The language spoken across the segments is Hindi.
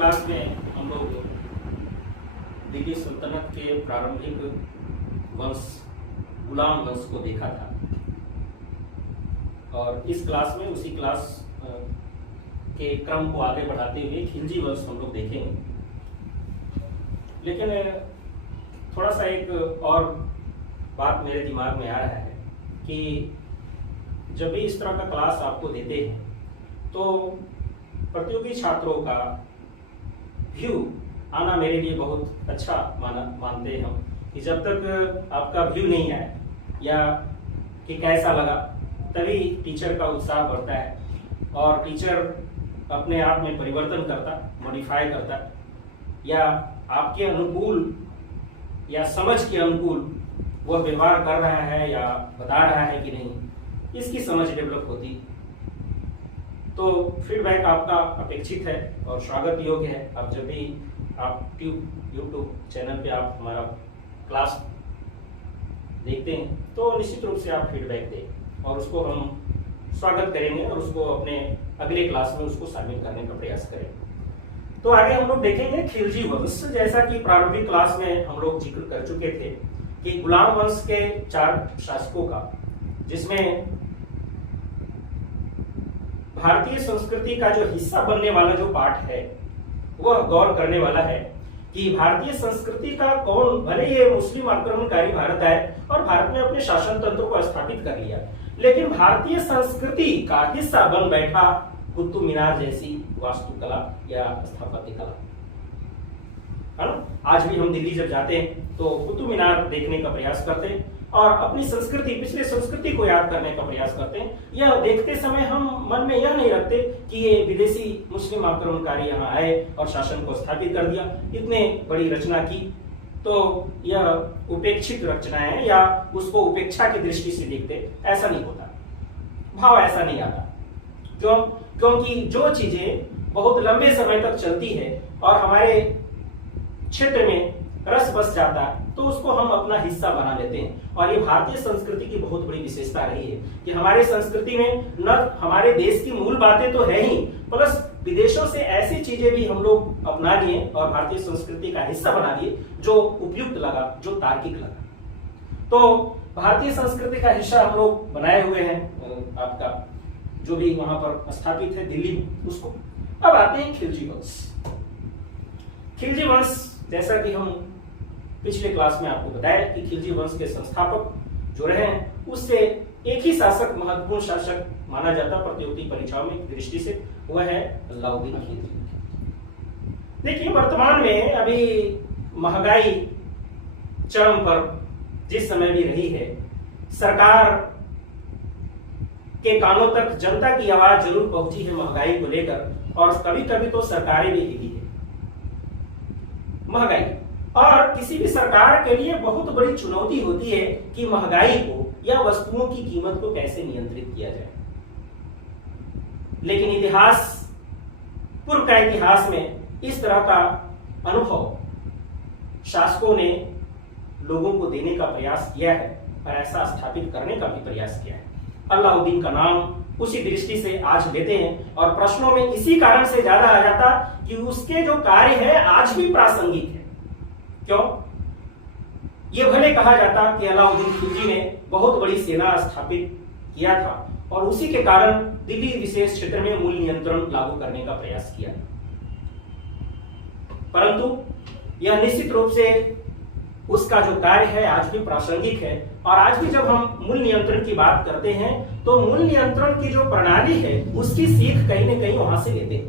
क्लास में हम लोग दिल्ली सल्तनत के प्रारंभिक वंश गुलाम वंश को देखा था और इस क्लास में उसी क्लास के क्रम को आगे बढ़ाते हुए खिलजी वंश हम लोग देखेंगे। लेकिन थोड़ा सा एक और बात मेरे दिमाग में आ रहा है कि जब भी इस तरह का क्लास आपको देते हैं तो प्रतियोगी छात्रों का व्यू आना मेरे लिए बहुत अच्छा मानते हैं हम कि जब तक आपका व्यू नहीं आए या कि कैसा लगा तभी टीचर का उत्साह बढ़ता है और टीचर अपने आप में परिवर्तन करता, मॉडिफाई करता या आपके अनुकूल या समझ के अनुकूल वह व्यवहार कर रहा है या बता रहा है कि नहीं, इसकी समझ डेवलप होती। तो फीडबैक आपका अपेक्षित है और स्वागत योग्य है। आप जब भी आप यूट्यूब चैनल पे आप हमारा क्लास देखते हैं तो निश्चित रूप से आप फीडबैक दें और उसको हम स्वागत करेंगे और उसको अपने अगले क्लास में उसको शामिल करने का प्रयास करेंगे। तो आगे हम लोग देखेंगे खिलजी वंश। जैसा कि प्रारंभिक क्लास में हम लोग जिक्र कर चुके थे कि गुलाम वंश के 4 शासकों का, जिसमें भारतीय संस्कृति का जो हिस्सा बनने वाला जो पाठ है वह गौर करने वाला है कि भारतीय संस्कृति का कौन, भले ये मुस्लिम आक्रमणकारी भारत आए और भारत में अपने शासन तंत्र को स्थापित कर लिया, लेकिन भारतीय संस्कृति का हिस्सा बन बैठा कुतुब मीनार जैसी वास्तुकला या स्थापत्य कला, है ना। आज भी हम दिल्ली जब जाते हैं तो कुतुब मीनार देखने का प्रयास करते हैं और अपनी संस्कृति, पिछले संस्कृति को याद करने का प्रयास करते हैं। यह देखते समय हम मन में यह नहीं रखते कि ये विदेशी मुस्लिम आक्रमणकारी यहाँ आए और शासन को स्थापित कर दिया, इतने बड़ी रचना की, तो यह उपेक्षित रचनाएं है या उसको उपेक्षा की दृष्टि से देखते, ऐसा नहीं होता, भाव ऐसा नहीं आता। क्यों? क्योंकि जो चीजें बहुत लंबे समय तक चलती है और हमारे क्षेत्र में रस बस जाता है तो उसको हम अपना हिस्सा बना लेते हैं। और ये भारतीय संस्कृति की बहुत बड़ी विशेषता रही है कि हमारे संस्कृति में न हमारे देश की मूल बातें तो है ही, प्लस विदेशों से ऐसी चीजें भी हम लोग अपना लिए और भारतीय संस्कृति का हिस्सा बना लिए जो उपयुक्त लगा, जो तार्किक लगा। तो भारतीय संस्कृति का हिस्सा हम लोग बनाए हुए हैं, आपका जो भी वहां पर स्थापित है दिल्ली में, उसको। अब आते हैं खिलजी वंश। खिलजी वंश, जैसा कि हम पिछले क्लास में आपको बताया कि खिलजी वंश के संस्थापक जो रहे हैं उससे एक ही शासक महत्वपूर्ण शासक माना जाता प्रतियोगी परीक्षाओं में दृष्टि से, वह है अलाउद्दीन खिलजी। देखिए वर्तमान में अभी महंगाई चरम पर जिस समय भी रही है, सरकार के कानों तक जनता की आवाज जरूर पहुंची है महंगाई को लेकर, और कभी कभी तो सरकारें भी हिली है महंगाई। और किसी भी सरकार के लिए बहुत बड़ी चुनौती होती है कि महंगाई को या वस्तुओं की कीमत को कैसे नियंत्रित किया जाए। लेकिन इतिहास, पूर्व का इतिहास में इस तरह का अनुभव शासकों ने लोगों को देने का प्रयास किया है और ऐसा स्थापित करने का भी प्रयास किया है। अलाउद्दीन का नाम उसी दृष्टि से आज लेते हैं और प्रश्नों में इसी कारण से ज्यादा आ जाता कि उसके जो कार्य है आज भी प्रासंगिक है। क्यों? ये भले कहा जाता कि अलाउद्दीन खिलजी ने बहुत बड़ी सेना स्थापित किया था और उसी के कारण दिल्ली विशेष क्षेत्र में मूल नियंत्रण लागू करने का प्रयास किया, परंतु यह निश्चित रूप से उसका जो कार्य है आज भी प्रासंगिक है। और आज भी जब हम मूल नियंत्रण की बात करते हैं तो मूल नियंत्रण की जो प्रणाली है उसकी सीख कहीं न कहीं वहां से लेते हैं,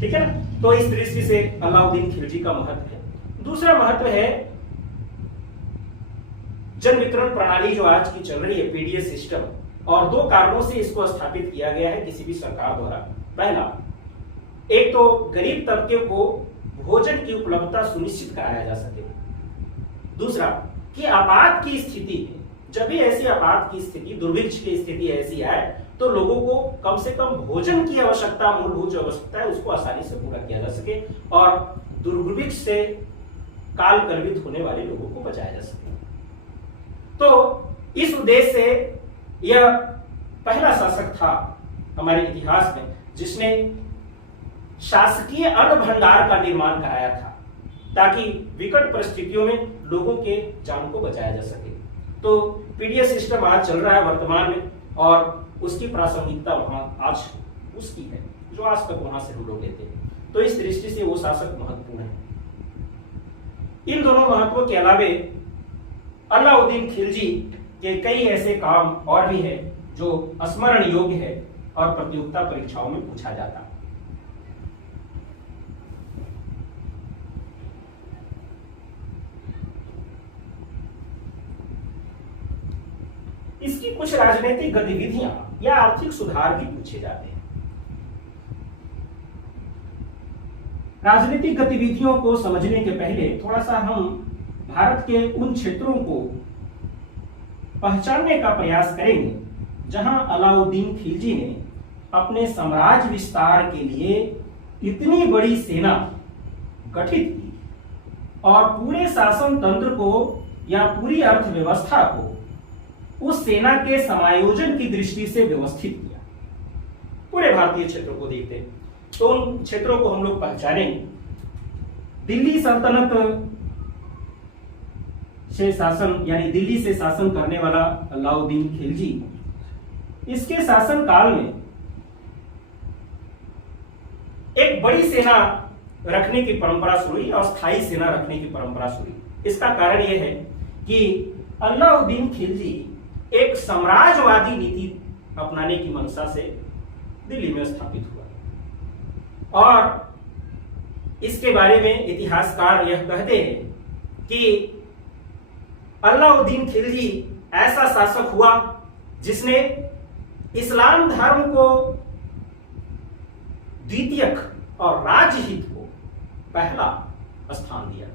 ठीक है ना। तो इस दृष्टि से अलाउद्दीन खिलजी का महत्व है। दूसरा महत्व है जन वितरण प्रणाली जो आज की चल रही है, पीडीएस सिस्टम, और 2 कारणों से इसको स्थापित किया गया है किसी भी सरकार द्वारा। पहला, एक तो गरीब तबके को भोजन की उपलब्धता सुनिश्चित कराया जा सके। दूसरा कि आपात की स्थिति में, जब भी ऐसी आपात की स्थिति, दुर्भिक्ष की स्थिति ऐसी आए तो लोगों को कम से कम भोजन की आवश्यकता, मूलभूत जो आवश्यकता है उसको आसानी से पूरा किया जा सके और दुर्भिक्ष से काल कलवित होने वाले लोगों को बचाया जा सके। तो इस उद्देश्य से यह पहला शासक था हमारे इतिहास में जिसने शासकीय अन्न भंडार का निर्माण कराया था ताकि विकट परिस्थितियों में लोगों के जान को बचाया जा सके। तो पीडीएस सिस्टम आज चल रहा है वर्तमान में, और उसकी प्रासंगिकता वहां आज उसकी है जो आज तक वहां से हम लोग लेते हैं। तो इस दृष्टि से वो शासक महत्वपूर्ण है। इन दोनों महत्वों के अलावे अलाउद्दीन खिलजी के कई ऐसे काम और भी है जो स्मरण योग्य है और प्रतियोगिता परीक्षाओं में पूछा जाता है। इसकी कुछ राजनीतिक गतिविधियां या आर्थिक सुधार भी पूछे जाते हैं। राजनीतिक गतिविधियों को समझने के पहले थोड़ा सा हम भारत के उन क्षेत्रों को पहचानने का प्रयास करेंगे जहां अलाउद्दीन खिलजी ने अपने साम्राज्य विस्तार के लिए इतनी बड़ी सेना गठित की और पूरे शासन तंत्र को या पूरी अर्थव्यवस्था को उस सेना के समायोजन की दृष्टि से व्यवस्थित किया। पूरे भारतीय क्षेत्रों को देखते हैं तो उन क्षेत्रों को हम लोग पहचानेंगे। दिल्ली सल्तनत से शासन यानी दिल्ली से शासन करने वाला अलाउद्दीन खिलजी, इसके शासन काल में एक बड़ी सेना रखने की परंपरा शुरू हुई और स्थायी सेना रखने की परंपरा शुरू हुई। इसका कारण यह है कि अलाउद्दीन खिलजी एक साम्राज्यवादी नीति अपनाने की मंशा से दिल्ली में स्थापित हुआ और इसके बारे में इतिहासकार यह कहते हैं कि अलाउद्दीन खिलजी ऐसा शासक हुआ जिसने इस्लाम धर्म को द्वितीयक और राजहित को पहला स्थान दिया,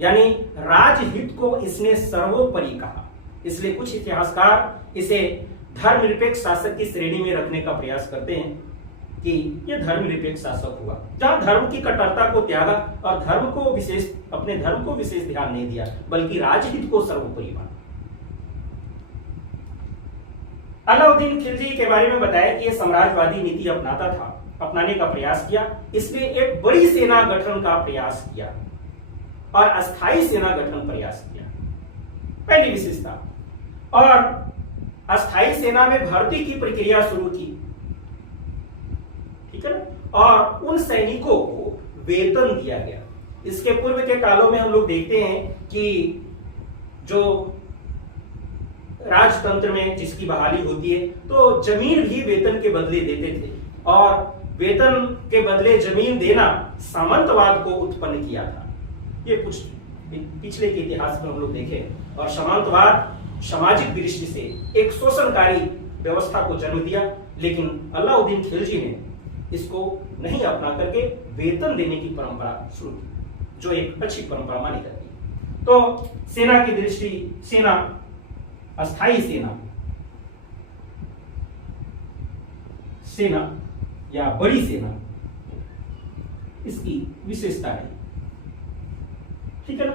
यानी राजहित को इसने सर्वोपरि कहा। इसलिए कुछ इतिहासकार इसे धर्मनिरपेक्ष शासक की श्रेणी में रखने का प्रयास करते हैं कि यह धर्मनिरपेक्ष शासक हुआ जहां धर्म की कट्टरता को त्यागा और धर्म को विशेष अपने धर्म को विशेष ध्यान नहीं दिया बल्कि राजहित को सर्वोपरि माना। अलाउद्दीन खिलजी के बारे में बताया कि यह साम्राज्यवादी नीति अपनाता था, अपनाने का प्रयास किया। इसने एक बड़ी सेना गठन का प्रयास किया और अस्थायी सेना गठन प्रयास किया, पहली विशेषता। और अस्थायी सेना में भर्ती की प्रक्रिया शुरू की, ठीक है ना, और उन सैनिकों को वेतन दिया गया। इसके पूर्व के कालों में हम लोग देखते हैं कि जो राजतंत्र में जिसकी बहाली होती है तो जमीन भी वेतन के बदले देते थे और वेतन के बदले जमीन देना सामंतवाद को उत्पन्न किया था। ये कुछ पिछले के इतिहास में हम लोग देखें। और सामंतवाद सामाजिक दृष्टि से एक शोषणकारी व्यवस्था को जन्म दिया, लेकिन अलाउद्दीन खिलजी ने इसको नहीं अपना करके वेतन देने की परंपरा शुरू की, जो एक अच्छी परंपरा मानी जाती है। तो सेना की दृष्टि, सेना अस्थायी सेना या बड़ी सेना, इसकी विशेषता है, ठीक है ना।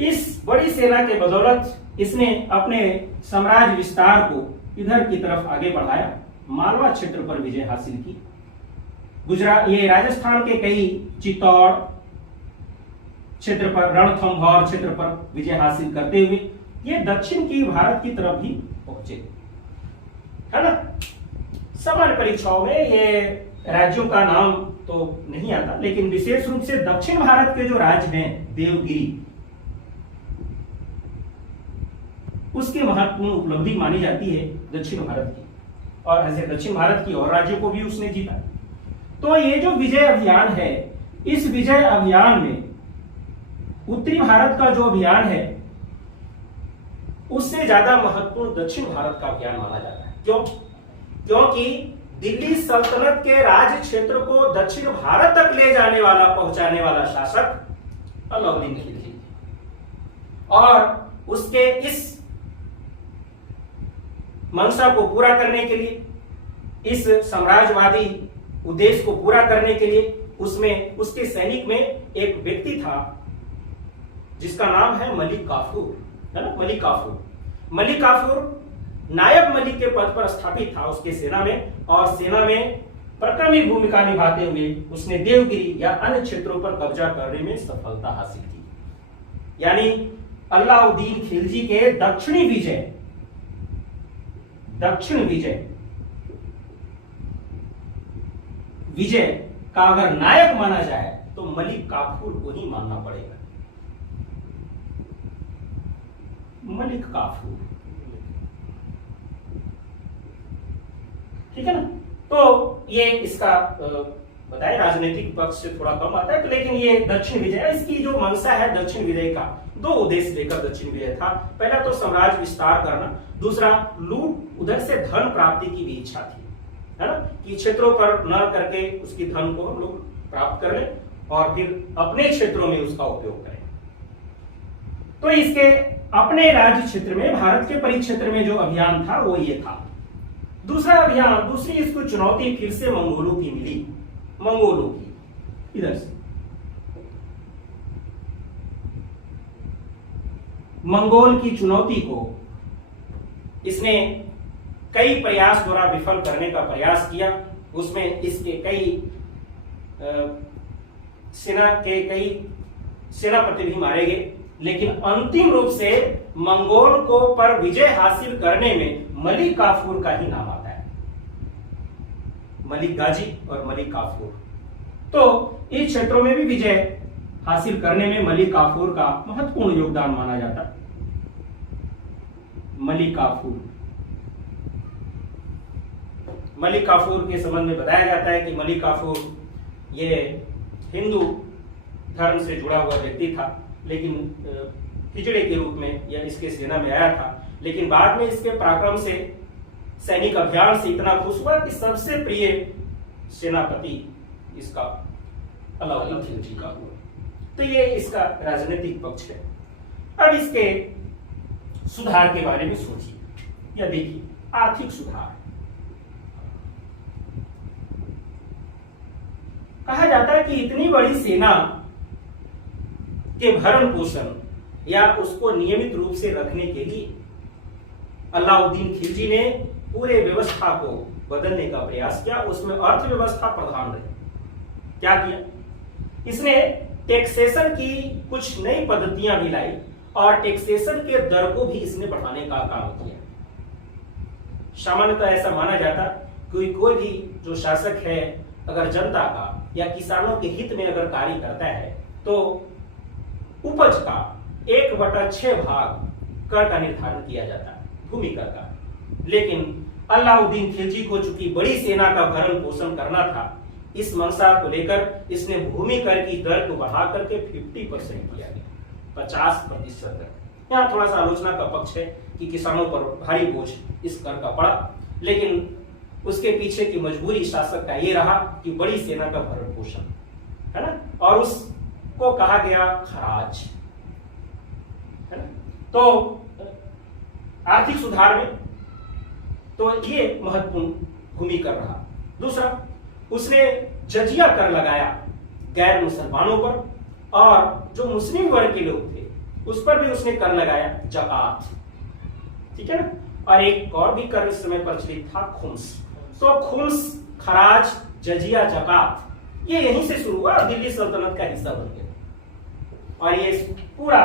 इस बड़ी सेना के बदौलत इसने अपने साम्राज्य विस्तार को इधर की तरफ आगे बढ़ाया, मालवा क्षेत्र पर विजय हासिल की। गुजरात, ये राजस्थान के कई चित्तौड़ क्षेत्र पर, रणथंभौर क्षेत्र पर विजय हासिल करते हुए ये दक्षिण की भारत की तरफ भी पहुंचे, है ना। सामान्य परीक्षाओं में ये राज्यों का नाम तो नहीं आता, लेकिन विशेष रूप से दक्षिण भारत के जो राज्य हैं, देवगिरी, उसकी महत्वपूर्ण उपलब्धि मानी जाती है दक्षिण भारत की, और ऐसे दक्षिण भारत की और राज्यों को भी उसने जीता। तो ये जो विजय अभियान है, इस विजय अभियान में उत्तरी भारत का जो अभियान है उससे ज्यादा महत्वपूर्ण दक्षिण भारत का अभियान माना जाता है। क्यों? क्योंकि दिल्ली सल्तनत के राज्य क्षेत्र को दक्षिण भारत तक ले जाने वाला, पहुंचाने वाला शासक अलाउद्दीन खिलजी, और उसके इस मंशा को पूरा करने के लिए, इस साम्राज्यवादी उद्देश्य को पूरा करने के लिए उसमें, उसके सैनिक में एक व्यक्ति था जिसका नाम है मलिक काफूर, है ना। मलिक काफूर, नायब मलिक के पद पर स्थापित था उसके सेना में, और सेना में प्रक्रमी भूमिका निभाते हुए उसने देवगिरी या अन्य क्षेत्रों पर कब्जा करने में सफलता हासिल की। यानी अलाउद्दीन खिलजी के दक्षिण विजय का अगर नायक माना जाए तो मलिक काफूर को ही मानना पड़ेगा। मलिक काफूर, ठीक है ना। तो ये इसका बताए राजनीतिक पक्ष से थोड़ा कम आता है, तो लेकिन ये दक्षिण विजय, इसकी जो मंशा है दक्षिण विजय का, दो उद्देश्य लेकर दक्षिण विजय था। पहला तो साम्राज्य विस्तार करना, दूसरा लूट, उधर से धन प्राप्ति की भी इच्छा थी, है ना, कि क्षेत्रों पर न करके उसकी धन को हम लोग प्राप्त कर लें और फिर अपने क्षेत्रों में उसका उपयोग करें। तो इसके अपने राज्य क्षेत्र में, भारत के परिक्षेत्र में जो अभियान था वो ये था। दूसरा अभियान, दूसरी इसको चुनौती फिर से मंगोलों की मिली, मंगोलों की। इधर से मंगोल की चुनौती को इसने कई प्रयास द्वारा विफल करने का प्रयास किया। उसमें इसके कई सेनापति भी मारे गए, लेकिन अंतिम रूप से मंगोल को पर विजय हासिल करने में मलिक काफूर का ही नाम आता है, मलिक गाजी और मलिक काफूर। तो इन क्षेत्रों में भी विजय हासिल करने में मलिक काफूर का महत्वपूर्ण योगदान माना जाता है। मलिक काफूर के संबंध में बताया जाता है कि मलिक काफूर ये हिंदू धर्म से जुड़ा हुआ व्यक्ति था, लेकिन हिजड़े के रूप में यह इसके सेना में आया था। लेकिन बाद में इसके पराक्रम से, सैनिक अभियान से इतना खुश हुआ कि सबसे प्रिय सेनापति इसका अलाउद्दीन खिलजी का हुआ। तो ये इसका राजनीतिक पक्ष है। अब इसके सुधार के बारे में सोचिए या देखिए। आर्थिक सुधार, कहा जाता है कि इतनी बड़ी सेना के भरण पोषण या उसको नियमित रूप से रखने के लिए अलाउद्दीन खिलजी ने पूरे व्यवस्था को बदलने का प्रयास किया। उसमें अर्थव्यवस्था प्रधान रही। क्या किया इसने? टैक्सेशन की कुछ नई पद्धतियां भी लाई और टैक्सेशन के दर को भी इसने बढ़ाने का काम किया। सामान्यतः ऐसा माना जाता कि कोई भी जो शासक है अगर जनता का या किसानों के हित में अगर कार्य करता है तो उपज का 1/6 भाग कर का निर्धारण किया जाता है, भूमि कर का। लेकिन अलाउद्दीन खिलजी को चूंकि बड़ी सेना का भरण पोषण करना था, इस मंशा को लेकर इसने भूमि कर की दर को बढ़ा करके 50% किया गया, 50% तक। यहाँ थोड़ा सा आलोचना का पक्ष है कि किसानों पर भारी बोझ इस कर का पड़ा, लेकिन उसके पीछे की मजबूरी शासक का ये रहा कि बड़ी सेना का भरण पोषण, है ना, और उसको कहा गया खराज, है ना। तो आर्थिक सुधार में तो ये महत्वपूर्ण भूमिका रहा। दूसरा, उसने जजिया कर लगाया गैर मुसलमानों पर, और जो मुस्लिम वर्ग के लोग थे उस पर भी उसने कर लगाया जकात, ठीक है ना। और एक और भी कर इस समय प्रचलित था, खुम्स। तो खुम्स, खराज, जजिया, जकात ये यहीं से शुरू हुआ, दिल्ली सल्तनत का हिस्सा बन गया। और ये पूरा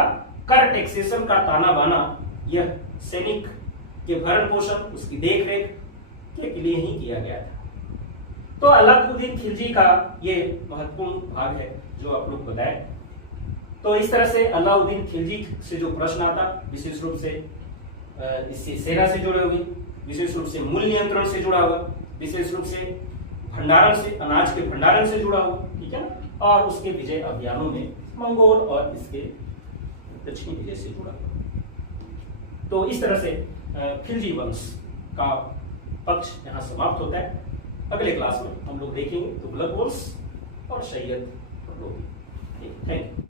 कर टैक्सेशन का ताना बाना यह सैनिक के भरण पोषण, उसकी देखरेख के लिए ही किया गया था। तो अलाउद्दीन खिलजी का ये महत्वपूर्ण भाग है जो आप लोग बताएं। तो इस तरह से अलाउद्दीन खिलजी से जो प्रश्न आता, विशेष रूप से इससे सेना से जुड़े हुए, विशेष रूप से मूल नियंत्रण से जुड़ा हुआ, विशेष रूप से भंडारण से, अनाज के भंडारण से जुड़ा हुआ, ठीक है ना, और उसके विजय अभियानों में मंगोल और इसके दक्षिणी विजय से जुड़ा हुआ। तो इस तरह से खिलजी वंश का पक्ष यहाँ समाप्त होता है। अगले क्लास में हम लोग देखेंगे तुगलक वंश और सैयद लोधी। Thank you.